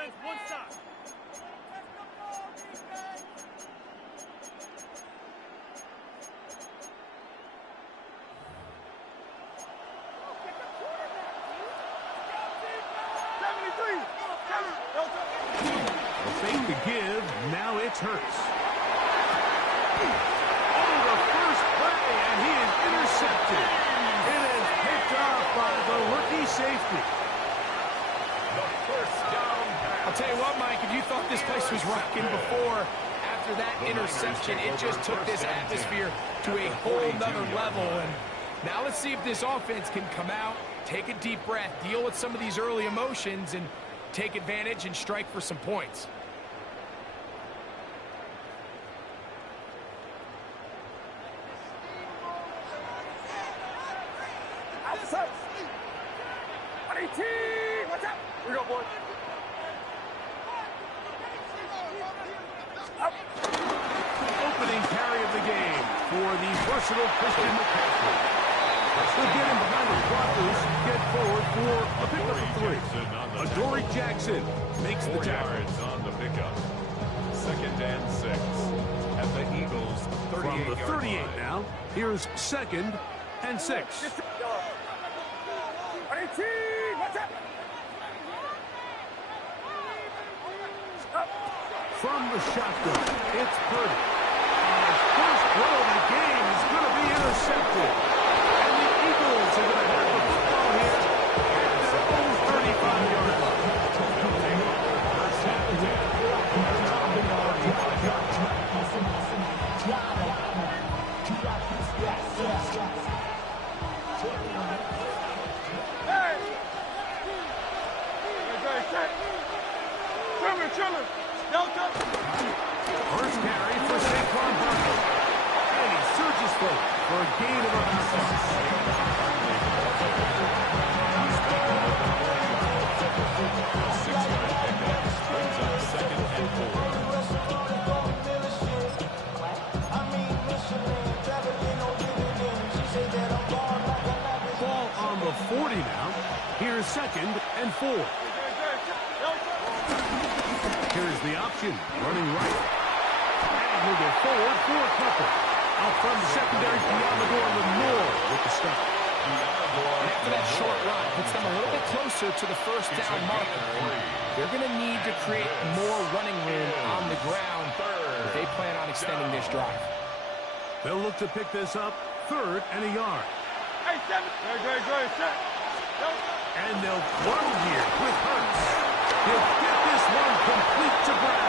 Defense, one side. Fake to give, now it's Hurts. Oh, the first play, and he is intercepted. It is picked off by the rookie safety. The first down pass. I'll tell you what, Mike, if you thought this place was rocking before, after that interception, it just took this atmosphere to a whole nother level. And now let's see if this offense can come out, take a deep breath, deal with some of these early emotions, and take advantage and strike for some points. Watch out! We go, boys. Opening carry of the game for the versatile Christian McCaffrey. He'll get him behind the blockers, get forward for a pickup of 3. Adoree Jackson makes the tackle. On the pickup. 2nd and 6. At the Eagles' 38 From the 38 now, here's 2nd and 6. From the shotgun, it's Purdy. And his first throw of the game is going to be intercepted. And the Eagles are going to have the football here at their own 35-yard line. First carry for Saquon Barkley. And he surges forward for a gain of about 6. Ball on the 40 now. Here's 2nd and 4. Here's the option, running right. And he'll go forward for a couple. Out from the secondary, beyond the door, Lenore with the stop. And after that short run, puts them a little bit closer to the first down marker. They're going to need to create more running room on the ground if they plan on extending this drive. They'll look to pick this up, 3rd and a yard. And they'll throw here with Hurts. He'll get this one complete to ground.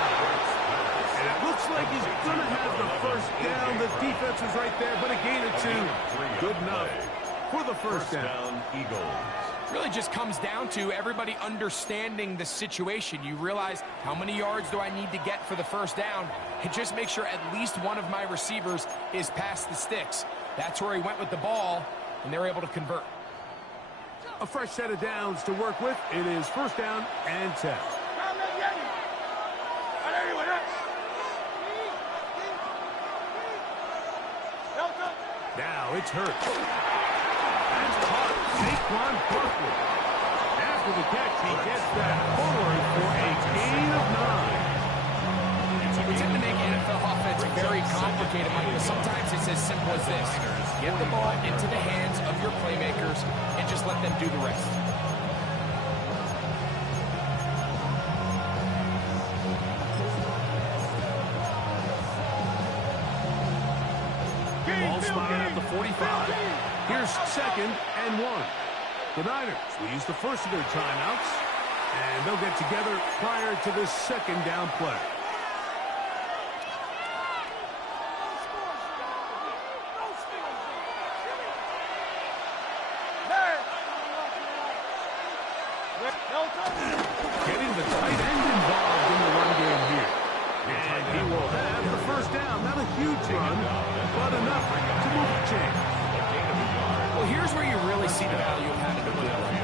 And it looks like he's going to have the first down. The defense is right there, but a gain of 2. Good enough for the first down. Eagles. Really just comes down to everybody understanding the situation. You realize, how many yards do I need to get for the first down? And just make sure at least one of my receivers is past the sticks. That's where he went with the ball, and they're able to convert. A fresh set of downs to work with. It is 1st down and 10. Now it's Hurts. That's caught. Saquon Barkley. After the catch, he gets that forward for a gain of 9. We tend to make NFL offense very complicated, Mike, but sometimes it's as simple as this. Get the ball into the hands of your playmakers and just let them do the rest. Ball spotted at the 45. Here's 2nd and 1. The Niners will use the first of their timeouts, and they'll get together prior to this 2nd down play. Getting the tight end involved in the run game here. And he will have the first down. Not a huge run, but enough to move the chain. Well, here's where you really see the value of having a good run.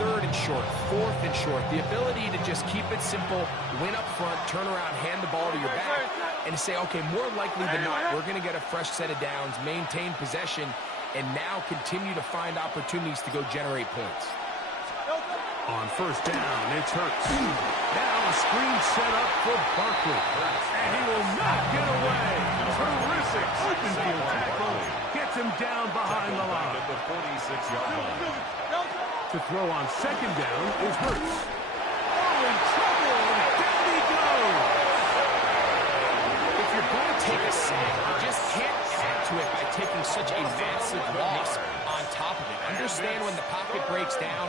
3rd and short, 4th and short. The ability to just keep it simple, win up front, turn around, hand the ball to your back, and say, okay, more likely than not, we're going to get a fresh set of downs, maintain possession, and now continue to find opportunities to go generate points. On first down, it's Hurts. Now a screen set up for Barkley. And he will not get away. Terrific open field tackle. Gets him down behind the line. At the 46-yard line. To throw on second down is Hurts. Oh, in trouble. Down he goes. If you're going to take a sack, you just can't add to it by taking such a massive loss on top of it. Understand when the pocket breaks down,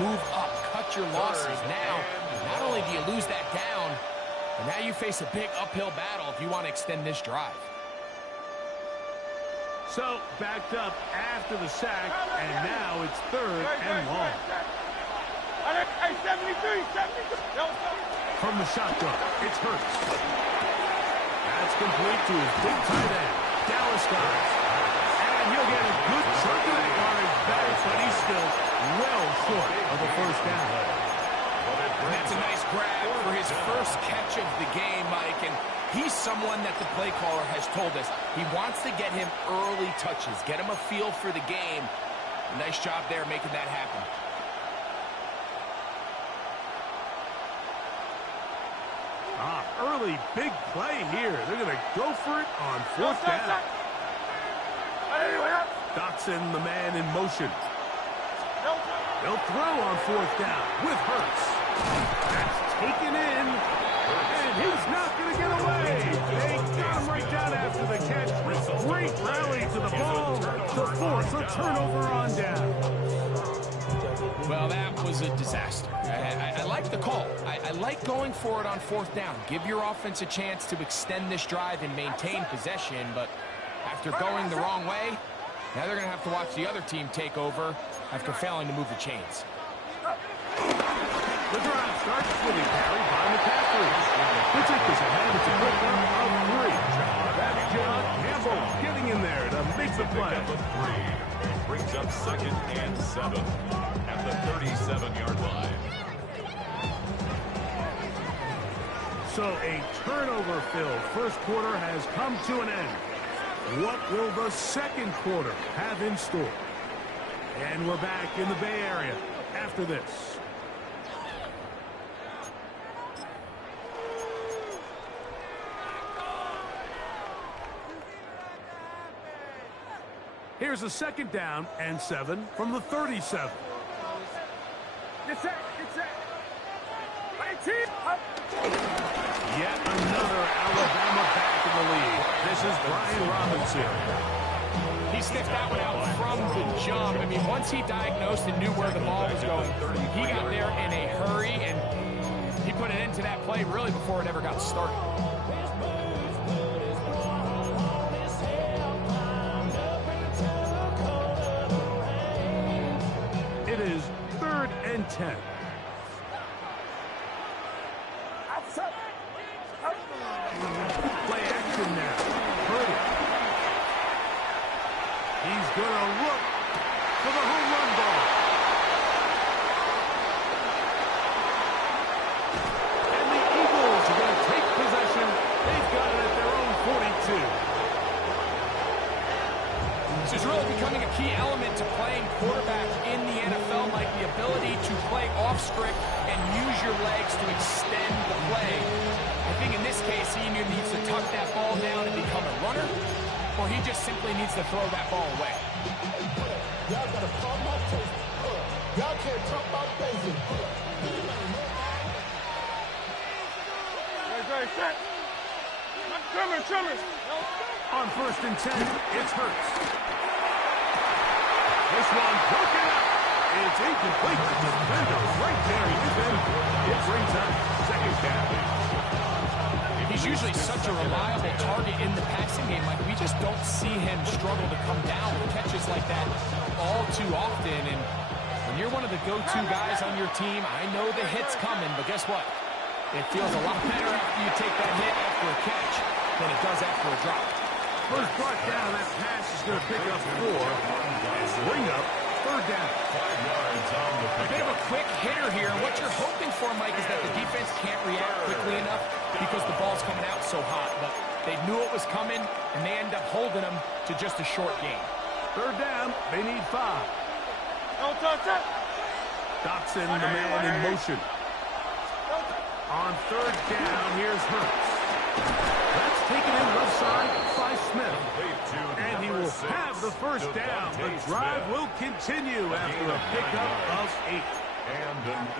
move up, cut your losses. Now, not only do you lose that down, but now you face a big uphill battle if you want to extend this drive. So, backed up after the sack, and now it's third and long. Hey, 73. From the shotgun, it's Hurts. That's complete to his big tight end, Dallas Goedert. And he'll get a good chunk of that yardage back, but he's still well short of the first down. That's a nice grab for his first catch of the game, Mike, and he's someone that the play caller has told us he wants to get him early touches, get him a feel for the game. Nice job there making that happen. Early big play here. They're going to go for it on fourth down. Dotson, the man in motion. They'll throw on fourth down with Hurts. That's taken in, and he's not going to get away. They got him right down after the catch. Great rally to the ball to force a turnover on down. Well, that was a disaster. I like the call. I like going for it on fourth down. Give your offense a chance to extend this drive and maintain possession, but after going the wrong way, now they're going to have to watch the other team take over after failing to move the chains. The drive starts with a carry by McCaffrey. The take is ahead. It's a quick one of three. That's John Campbell getting in there to make the play. Brings up 2nd and 7 at the 37-yard line. So a turnover-filled first quarter has come to an end. What will the second quarter have in store? And we're back in the Bay Area after this. Here's a second down and 7 from the 37. Get set. Yet another Alabama back in the lead. This is Brian Robinson. He sniffed that one out from the jump. I mean, once he diagnosed and knew where the ball was going, he got there in a hurry, and he put an end to that play really before it ever got started. It is 3rd and 10. Play action now. Purdy. He's going to look for the home run ball. And the Eagles are going to take possession. They've got it at their own 42. This is really becoming a key element to playing quarterback in the NFL, like the ability to play off script and use your legs to extend the play. I think in this case, he either needs to tuck that ball down and become a runner, or he just simply needs to throw that ball away. Y'all gotta call my taste. Y'all can't talk about basic. Set. Trimmers. On 1st and 10, it's Hurts. This one broken up. It's incomplete. The defender right there. It brings up 2nd down. He's usually such a reliable target in the passing game. Like, we just don't see him struggle to come down with catches like that all too often. And when you're one of the go-to guys on your team, I know the hit's coming, but guess what? It feels a lot better after you take that hit after a catch than it does after a drop. First brought down, that pass is going to pick up 4 and bring up 3rd down. 5 yards on the A bit of a quick hitter here. What you're hoping for, Mike, is that the defense can't react quickly enough because the ball's coming out so hot. But they knew it was coming, and they end up holding them to just a short gain. 3rd down, they need 5. Dotson, the man in motion. On third down, here's Hurts. That's taken in left side by Smith. And he will have the first down. The drive will continue after a pickup of 8.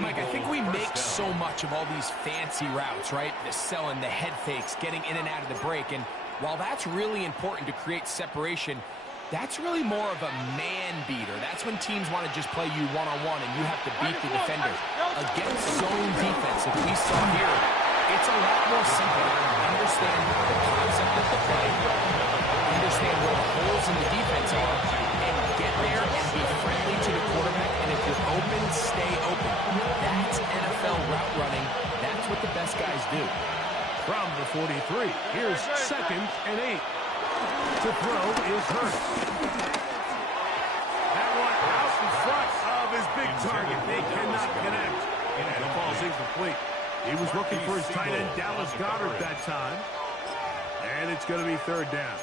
Mike, I think we make so much of all these fancy routes, right? The selling, the head fakes, getting in and out of the break. And while that's really important to create separation, that's really more of a man beater. That's when teams want to just play you one-on-one and you have to beat the defender. Against zone defense, if we saw here, it's a lot more simple. Understand the concept of the play, understand where the holes in the defense are, and get there and be friendly to the quarterback. And if you're open, stay open. That's NFL route running. That's what the best guys do. From the 43, here's 2nd and 8. To throw is Hurts. That one out in front of his big target. They cannot connect. And it falls incomplete. He was looking for his tight end, Dallas Goedert, that time. And it's going to be 3rd down.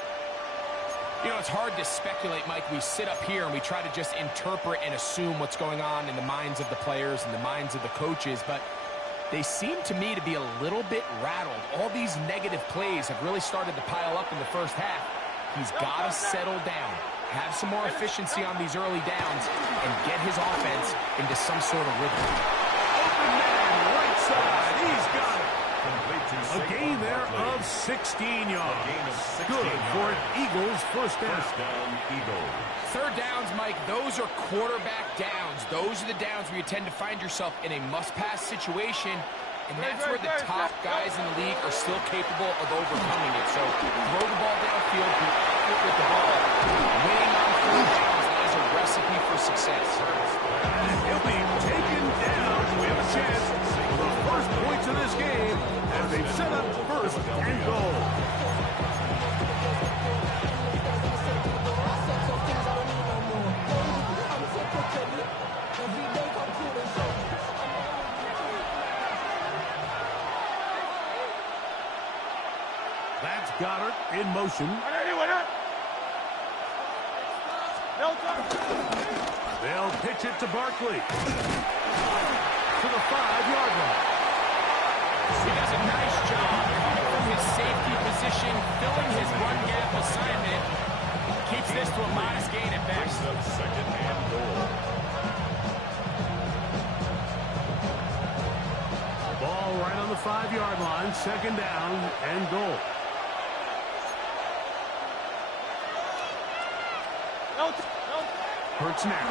You know, it's hard to speculate, Mike. We sit up here and we try to just interpret and assume what's going on in the minds of the players and the minds of the coaches, but they seem to me to be a little bit rattled. All these negative plays have really started to pile up in the first half. He's got to settle down, have some more efficiency on these early downs, and get his offense into some sort of rhythm. Open man, right side. He's got it. A gain there of 16 yards. Good for an Eagles first down. Eagles. 3rd downs, Mike, those are quarterback downs. Those are the downs where you tend to find yourself in a must-pass situation, and that's where the top guys in the league are still capable of overcoming it. So throw the ball downfield, be accurate with the ball. Winning on 3rd downs, that is a recipe for success. And he'll be taken down. We have a chance for the first points of this game as they've set up 1st and goal. That's Goddard in motion. They'll pitch it to Barkley. To the 5-yard line. He does a nice job coming from his safety position, filling his run gap assignment. Keeps this to a modest gain at best. 2nd and goal. Ball right on the 5-yard line. 2nd down and goal. Hurts now. In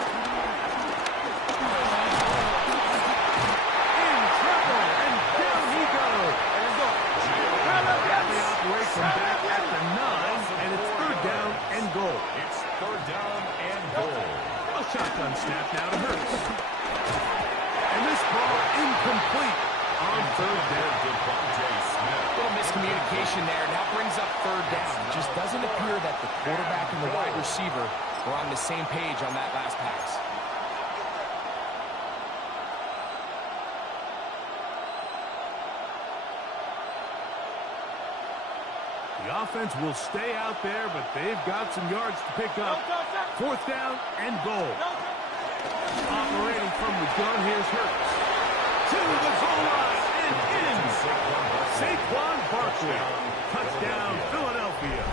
trouble, and down he goes. They operate from back at the 9, and it's 3rd down and goal. It's 3rd down and goal. A shotgun snap now to Hurts. And this ball incomplete on 3rd down. A little miscommunication there. Now brings up 3rd down. It just doesn't appear that the quarterback and the wide receiver were on the same page on that last pass. The offense will stay out there, but they've got some yards to pick up. 4th down and goal. Operating from the gun, here's Hurts. To the goal line and in. Saquon Barkley. Touchdown, Philadelphia.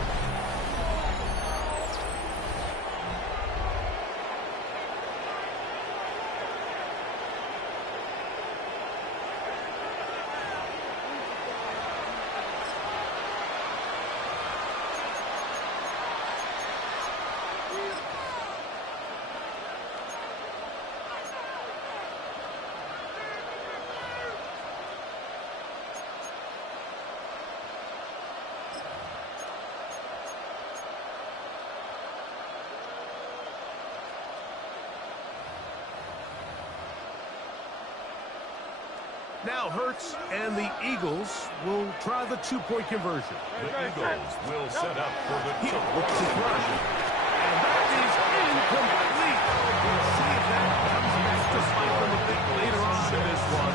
Now Hurts and the Eagles will try the 2-point conversion. The Eagles will set up for the He looks to throw. And that is incomplete. We'll see if that comes back to bite them a bit later on in this one.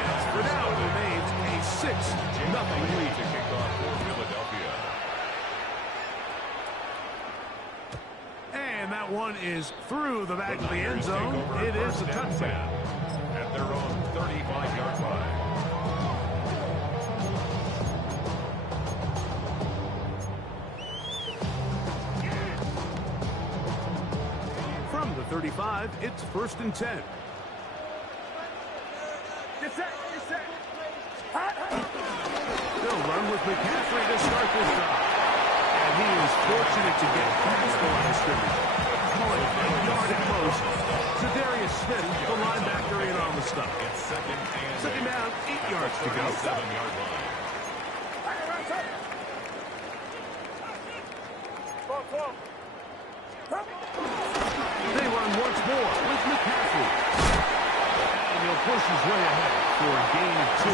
And for now, it remains a 6-0 lead. to kick off for Philadelphia. And that one one is through the back of the end zone. It is a touchdown. At their own 35-yard line. From the 35, it's 1st and 10. Get set. Get set. They'll run with McCaffrey to start this drive. And he is fortunate to get past the line of scrimmage. Call it a yard at most. Za'Darius Smith, the linebacker, in on the stop. It's Second down, 8 yards to go. 7-yard line. They run once more with McCaffrey. And he'll push his way ahead for a gain of 2.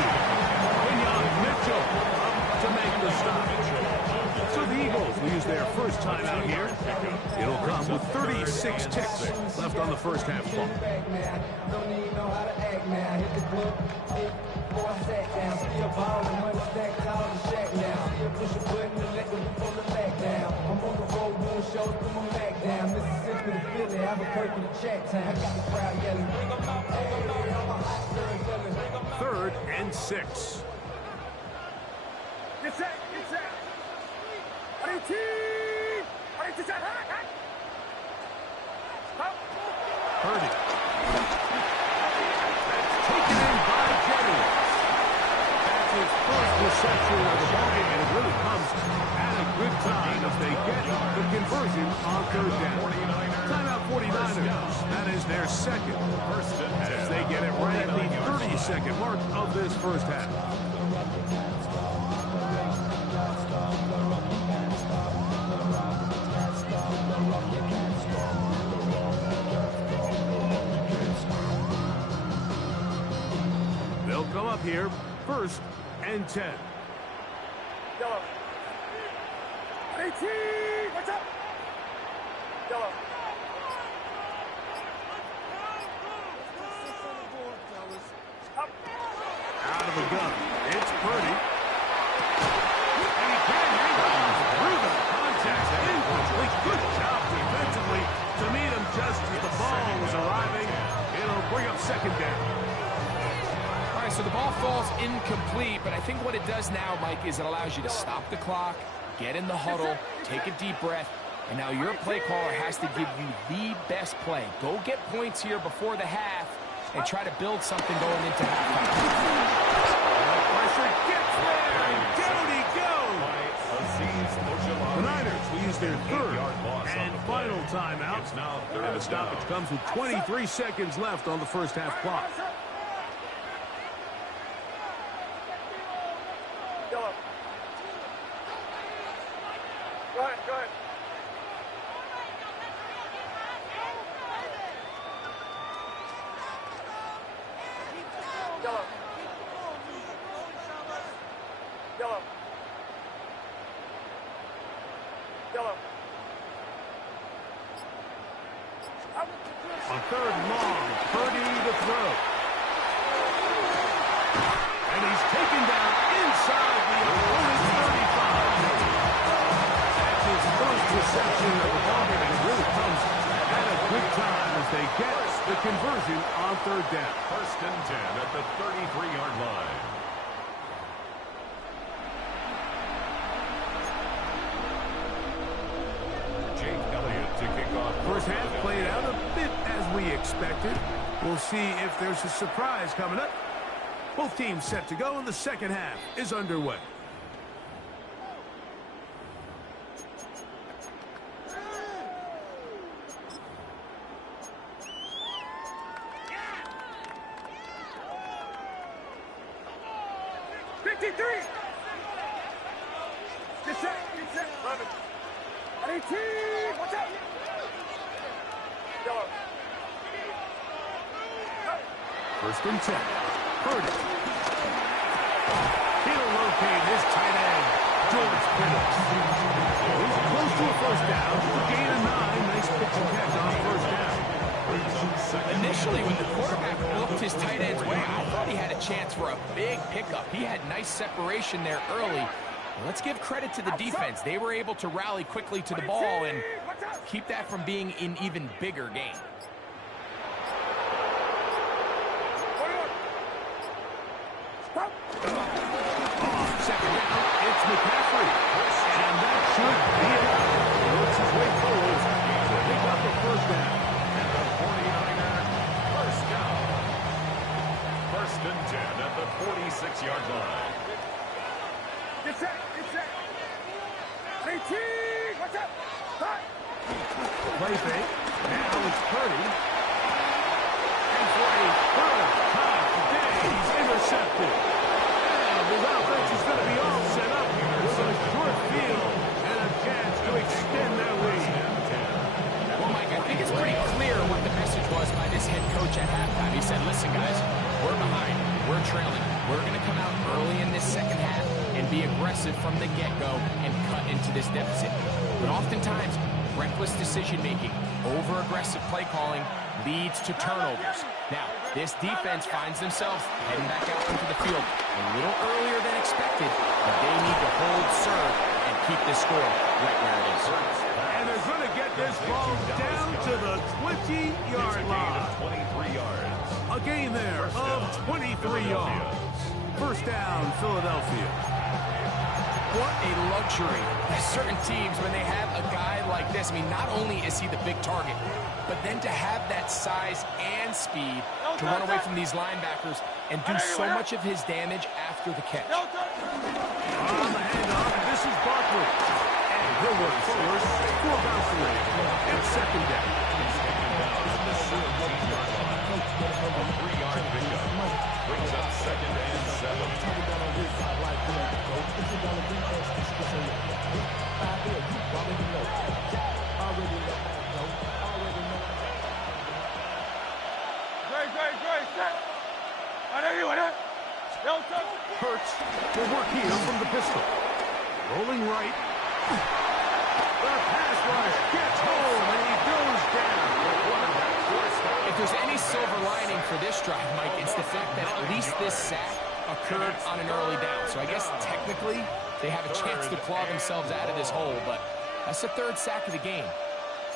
Kenyon Mitchell up to make the stop. So the Eagles will use their first time out here. It'll come with 36 ticks left on the first half clock. Third and 6. Get set. Get set. Purdy. Taken in by Jennings. That's his first reception of the ballgame, and it really comes at a good time as they get the conversion on 3rd down. Timeout 49ers. That is their second. As they get it right at the 30-second mark of this first half. They'll come up here, 1st and 10. Yellow. 18. Watch out. Yellow. Out of the gun. It's Purdy. And he can't hang on through the contact. Incomplete. Good job defensively to meet him just as the ball was arriving. It'll bring up 2nd down. All right, so the ball falls incomplete, but I think what it does now, Mike, is it allows you to stop the clock, get in the huddle, take a deep breath, and now your play caller has to give you the best play. Go get points here before the half and try to build something going into halftime. Pressure gets there, and down he goes. The Niners will use their 3rd and final timeout. And the stoppage comes with 23 seconds left on the first half clock. Yellow. Go ahead. Go ahead. Yellow. Yellow. Yellow. On 3rd and long, Purdy to throw. And he's taken down inside the opponent's 35. That's his first reception of the ballgame, and it really comes at a good time as they get the conversion on 3rd down. 1st and 10 at the 33-yard line. Jake Elliott to kick off. First half played out a bit as we expected. We'll see if there's a surprise coming up. Both teams set to go, and the second half is underway. Get set. 11. 18. Watch out. Yellow. 1st and 10. Purdy. He'll locate his tight end, George Pittles. He's close to a 1st down. A gain of 9. Nice pitch and catch on 1st down. Initially, when the quarterback looked his tight end's way, I thought he had a chance for a big pickup. He had nice separation there early. Let's give credit to the defense. They were able to rally quickly to the ball, and keep that from being an even bigger game. Second down, it's McCaffrey. And that should be enough. He works his way forward. So they got the first down. And the 49er, first down. First and 10 at the 46-yard line. Get set, get set. 18, watch out. Hot. Play fake. Now it's Purdy. And for a third time today, he's intercepted. And his offense is going to be all set up with a short field and a chance to extend their lead. Well, Mike, I think it's pretty clear what the message was by this head coach at halftime. He said, listen, guys, we're behind. We're trailing. We're going to come out early in this second half and be aggressive from the get-go and cut into this deficit. But oftentimes, reckless decision-making, over-aggressive play calling leads to turnovers. Now, this defense finds themselves heading back out into the field a little earlier than expected, but they need to hold serve and keep this score right where it is. And they're going to get this ball down to the 20-yard line. 23 yards. A gain there of 23 yards. First down, Philadelphia. What a luxury. Certain teams, when they have a guy like this, I mean, not only is he the big target, but then to have that size and speed to run away from these linebackers and do so much of his damage after the catch. On the handoff, this is Barkley. And he'll work forward for about 3. And second down. The 17-yard line. A 3-yard pickup. Brings up second and 7. Great, set. I know you, I know. Hurts will work here from the pistol. Rolling right. The pass rush gets home, and he goes down. If there's any silver lining for this drive, Mike, it's the fact that at least this sack occurred on an early down. So I guess technically they have a chance to claw themselves out of this hole, but that's the third sack of the game.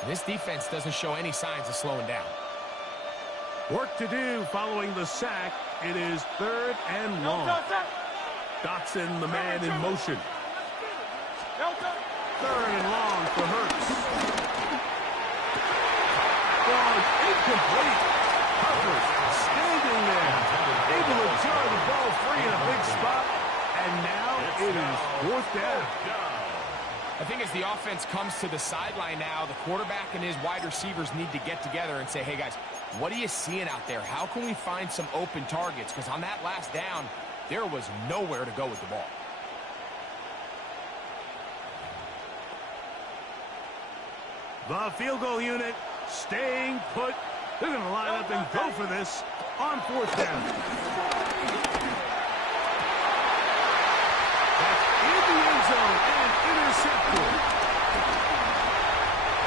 And this defense doesn't show any signs of slowing down. Work to do following the sack. It is third and long. Dotson, the man in motion. Third and long for Hurts. Ball incomplete. Harper's standing there, able to jar the ball free in a big spot. And now it is fourth down. I think as the offense comes to the sideline now, the quarterback and his wide receivers need to get together and say, hey, guys, what are you seeing out there? How can we find some open targets? Because on that last down, there was nowhere to go with the ball. The field goal unit staying put. They're going to line up and go for this on fourth down. That's in the end zone and intercepted.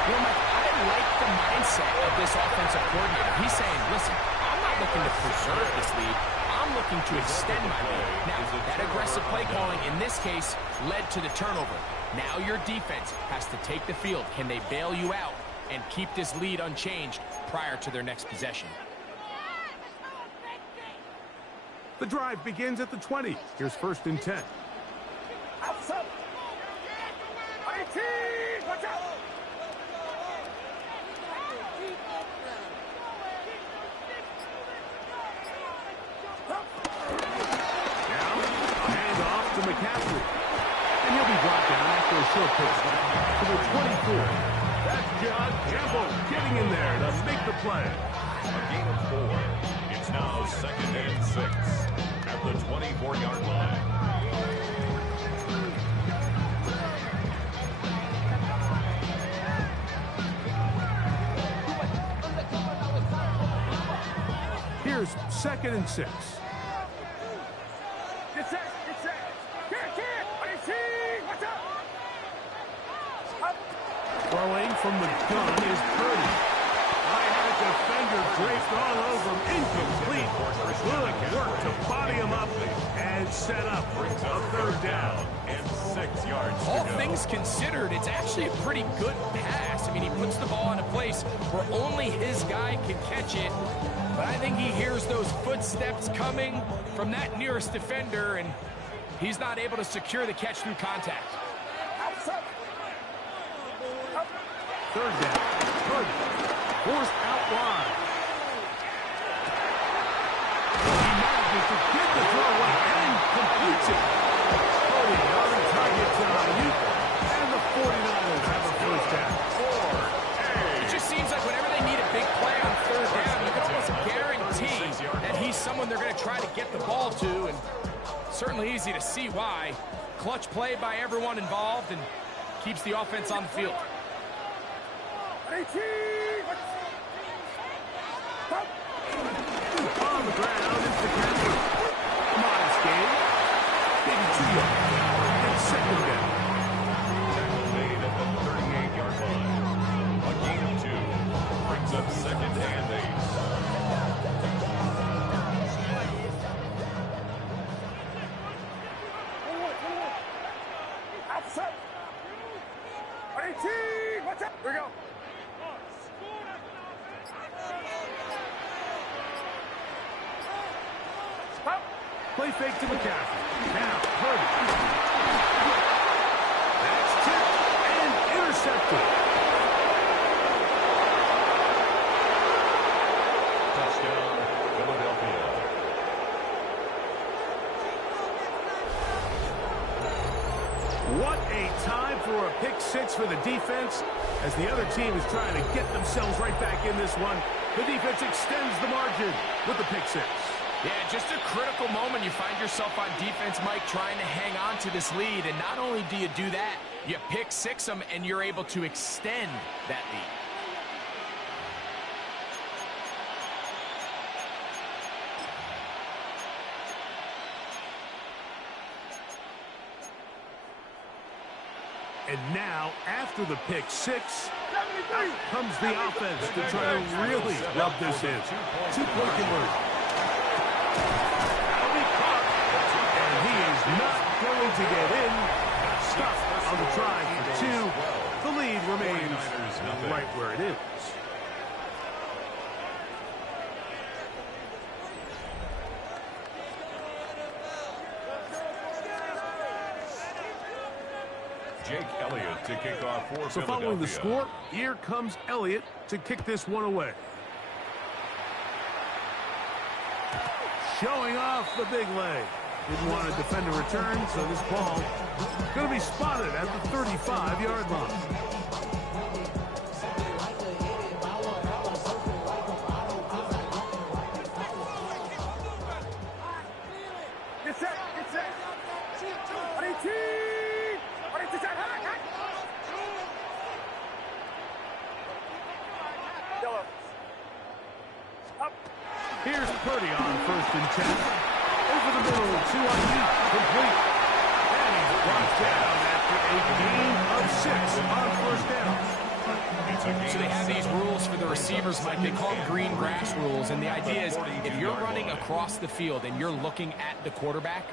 Well, Mike, I like the mindset of this offensive coordinator. He's saying, listen, I'm not looking to preserve this lead. I'm looking to extend my lead. Now, that aggressive play calling in this case led to the turnover. Now your defense has to take the field. Can they bail you out and keep this lead unchanged prior to their next possession? The drive begins at the 20. Here's first and 10. Outside. 18, watch out. Now, a handoff to McCaffrey. And he'll be brought down after a short pitch to the 24. That's John Campbell getting in there to make the play. A gain of 4. It's now second and 6 at the 24-yard line. Here's second and 6. Get set, get set. Get, 18, watch out. Throwing from the gun is Purdy. I had a defender draped all over him. Incomplete. Good work to body him up. And It's set up. Brings A up third down. and 6 yards to All go. things considered, it's actually a pretty good pass. I mean, he puts the ball in a place where only his guy can catch it. But I think he hears those footsteps coming from that nearest defender, and he's not able to secure the catch through contact. Third down. Good. Forced out wide. He manages to get the throw away and completes it. Cody on target tonight. And the 49ers have a first down. It just seems like whenever they need a big play on third down, you can almost guarantee that he's someone they're going to try to get the ball to, and certainly easy to see why. Clutch play by everyone involved and keeps the offense on the field. On the ground is the catcher. A modest gain. Maybe 2 yards. And second down. Tackle made at the 38-yard line. A gain of 2 brings up 2nd and 8. Here we go. Play fake to McCaffrey. Now, Purdy. That's tipped and intercepted. Touchdown, Philadelphia. What a time for a pick six for the defense. As the other team is trying to get themselves right back in this one, the defense extends the margin with the pick six. Yeah, just a critical moment. You find yourself on defense, Mike, trying to hang on to this lead. And not only do you do that, you pick six them, and you're able to extend that lead. And now, after the pick six, out comes the offense to try to really rub this in. 2-point conversion. That'll be caught. And he is not going to get in. Stuck on the try for 2. The lead remains right where it is. Jake Elliott to kick off for So following the score, here comes Elliott to kick this one away. Showing off the big leg. Didn't want to defend a return, so this ball going to be spotted at the 35-yard line. Get set, get set. 18. Here's Purdy on 1st and 10. Over the middle, 2 on deep, complete. And he's brought down after a gain of 6 on 1st down. So they have these rules for the receivers, Mike. They call them green grass rules. And the idea is if you're running across the field and you're looking at the quarterback,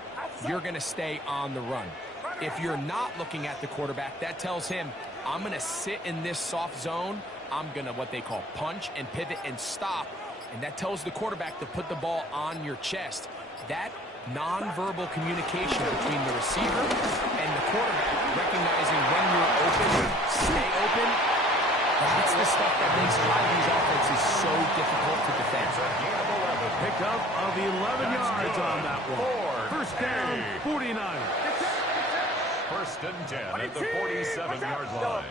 you're going to stay on the run. If you're not looking at the quarterback, that tells him, I'm going to sit in this soft zone. I'm going to what they call punch and pivot and stop. And that tells the quarterback to put the ball on your chest. That nonverbal communication between the receiver and the quarterback, recognizing when you're open, stay open, that's the stuff that makes a lot of these offenses so difficult to defend. Pick up of 11 yards on that one. 1st down, 49ers. 1st and 10 at the 47-yard line.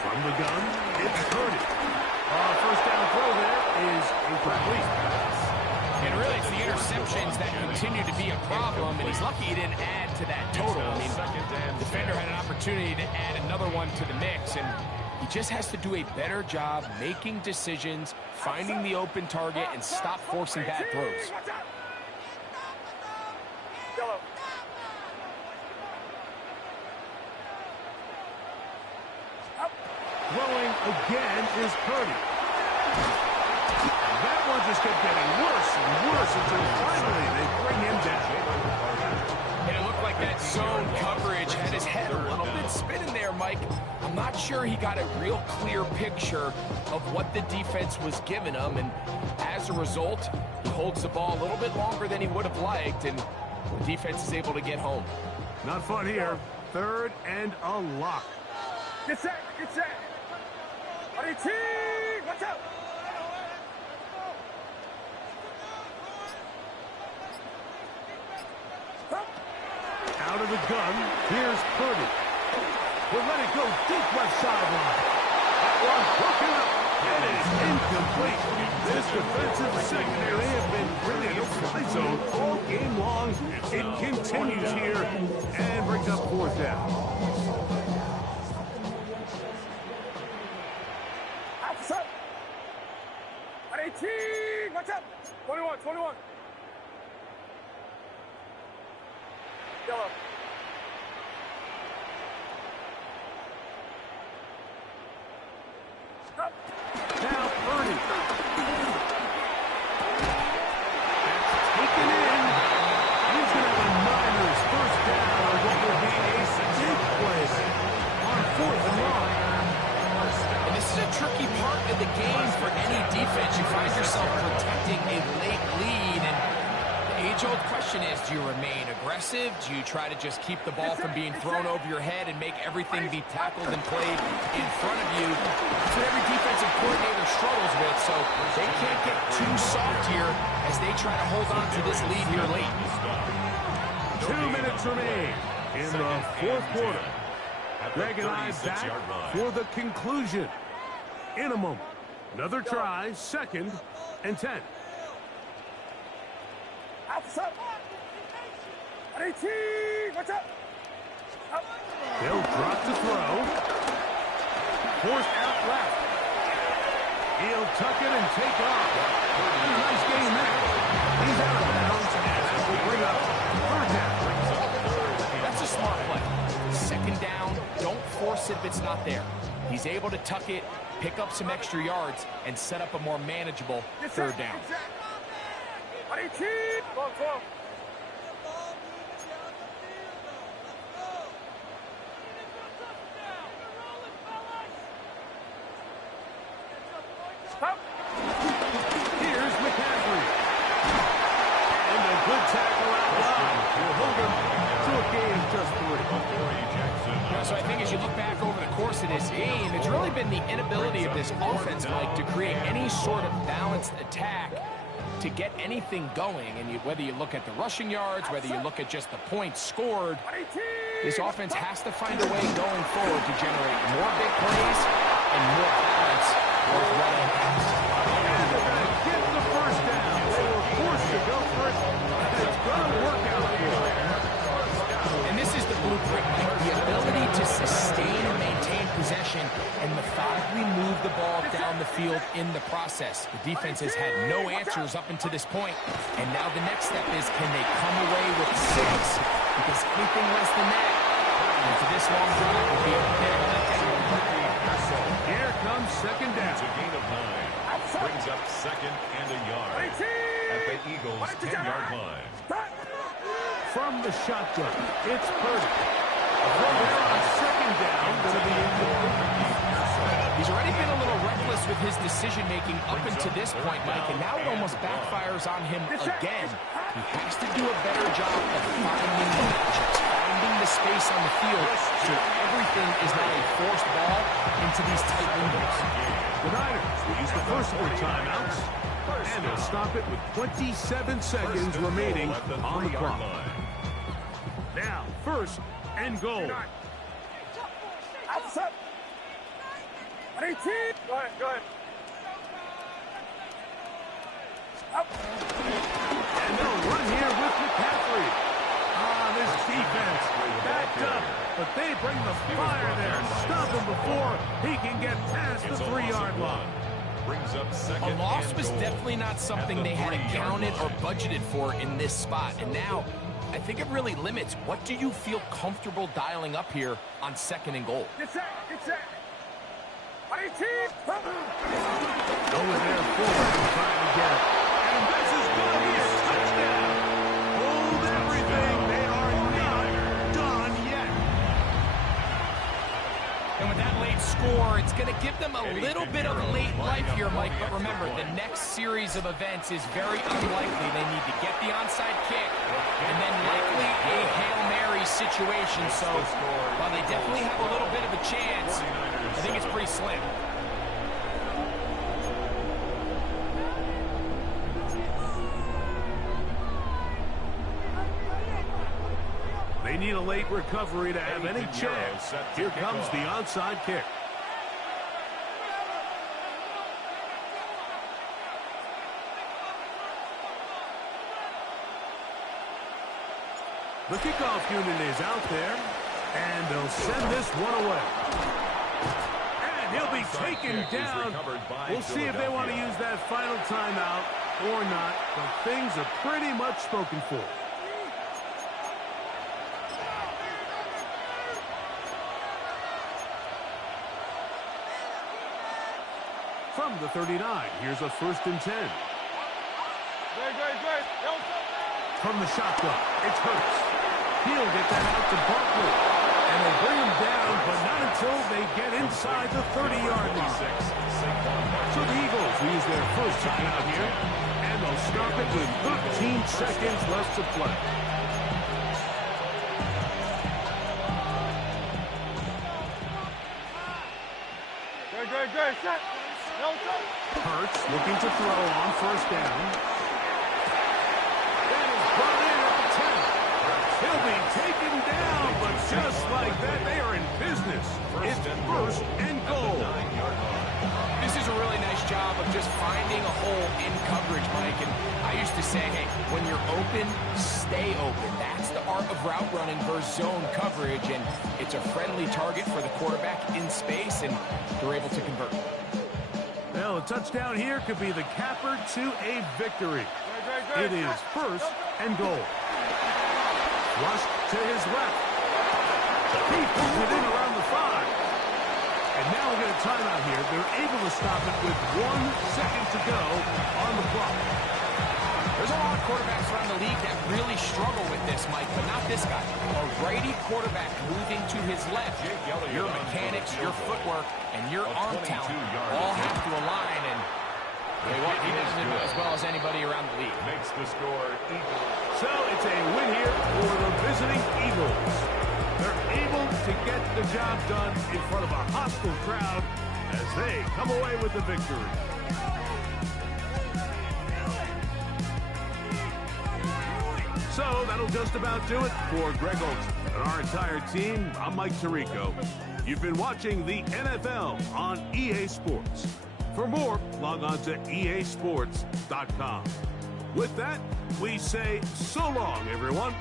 From the gun, it's Purdy. 1st down throw there is incomplete. And really, it's the interceptions that continue to be a problem, and he's lucky he didn't add to that total. I mean, the defender had an opportunity to add another one to the mix, and he just has to do a better job making decisions, finding the open target, and stop forcing bad throws. throwing again is Purdy. That one just kept getting worse and worse until finally they bring him down. And it looked like that zone coverage had his head a little bit spinning there, Mike. I'm not sure he got a real clear picture of what the defense was giving him, and as a result, he holds the ball a little bit longer than he would have liked, and the defense is able to get home. Not fun here. 3rd and a lot. Get set, get set. Ready, team, watch out. Out of the gun, here's Purdy. We'll let it go deep left sideline. That one broken up, and it's incomplete. This defensive secondary have been brilliant in the play zone all game long. It continues here and brings up 4th down. Outside. Ready, team, watch out. 21, 21. Yellow. Now Purdy. That's taken in. He's going to have a Niners 1st down on what will be a big play on 4th and long. And this is a tricky part of the game for any defense. You find yourself protecting a late lead, and the age-old question is, do you remain aggressive? Do you try to just keep the ball from being thrown over your head and make everything be tackled and played in front of you? That's what every defensive coordinator struggles with, so they can't get too soft here as they try to hold on to this lead here late. 2 minutes remain in the 4th quarter. Greg and I back for the conclusion. In a moment, another try, 2nd and 10. Outside. Ready, team, watch out. Up. They'll drop to throw. Forced out left. He'll tuck it and take off. Nice game there. He's out of bounds, and that will bring up 3rd down. That's a smart play. 2nd down, don't force it if it's not there. He's able to tuck it, pick up some extra yards, and set up a more manageable 3rd down. Ready, team. Go, go. Stop. Here's McCaffrey. And a good tackle out loud. Will hold him to a game just 3. So I think as you look back over the course of this game, it's really been the inability of this offense, Mike, to create any sort of balanced attack to get anything going. And whether you look at the rushing yards, whether you look at just the points scored, this offense has to find a way going forward to generate more big plays and more balance with run and pass. And they're going to get the 1st down. They were forced to go for it, and it's going to work out for them. And this is the blueprint, Mike, the ability to sustain and maintain possession and methodically move the ball down the field in the process. The defense has had no answers up until this point, and now the next step is, can they come away with 6? Because anything less than that, into this long drive would be a bit of a letdown. Here comes 2nd down. It's a gain of 9. Brings up 2nd and a yard at the Eagles' 10-yard line. From the shotgun, it's Purdy. From there on 2nd down, going to be incomplete. He's already been a little reckless with his decision-making up until this point, Mike, and now it almost backfires on him again. He has to do a better job of finding the matchups, finding the space on the field, so everything is not a forced ball into these tight windows. The Niners will use the first 4 timeouts, and they'll stop it with 27 seconds remaining on the clock. Now, 1st and goal. Outside. Ready, team. Go ahead, go ahead. Up. And they'll run here with McCaffrey. This defense backed up, but they bring the fire there and stop him before he can get past the 3-yard line. Brings up 2nd. A loss was definitely not something they had accounted or budgeted for in this spot, and now I think it really limits what do you feel comfortable dialing up here on 2nd and goal. Get set, get set. Over there forward, trying to get it. And this is going to be a touchdown. Hold everything. They are not done yet. And with that late score, it's going to give them a little bit of late life here, Mike. But remember, the next series of events is very unlikely. They need to get the onside kick and then likely a Hail Mary situation. So while they definitely have a little bit of a chance, I think it's pretty slim. They need a late recovery to have any chance. Here comes the onside kick. The kickoff unit is out there, and they'll send this one away. And he'll be taken down. We'll see if they want to use that final timeout or not, but things are pretty much spoken for. From the 39, here's a 1st and 10. From the shotgun, it's Hurts. He'll get that out to Barkley. And they bring him down, but not until they get inside the 30-yard line. So the Eagles use their first timeout here, and they'll stop it with 13 seconds left to play. Hurts looking to throw on 1st down. That is brought in at the 10. He'll be taken down, but just like that, they are in business. It's 1st and goal. This is a really nice job of just finding a hole in coverage, Mike. And I used to say, hey, when you're open, stay open. That's the art of route running versus zone coverage. And it's a friendly target for the quarterback in space, and they're able to convert. Well, a touchdown here could be the capper to a victory. It is 1st and goal. Flush to his left. He pulled it in around the 5. And now we'll get a timeout here. They're able to stop it with 1 second to go on the clock. There's a lot of quarterbacks around the league that really struggle with this, Mike, but not this guy. A righty quarterback moving to his left. Your mechanics, your footwork, and your arm talent all have to align, and you know what? He does it as well as anybody around the league. Makes the score equal. So it's a win here for the visiting Eagles. They're able to get the job done in front of a hostile crowd as they come away with the victory. So that'll just about do it for Greg Olsen and our entire team. I'm Mike Tirico. You've been watching the NFL on EA Sports. For more, log on to easports.com. With that, we say so long, everyone.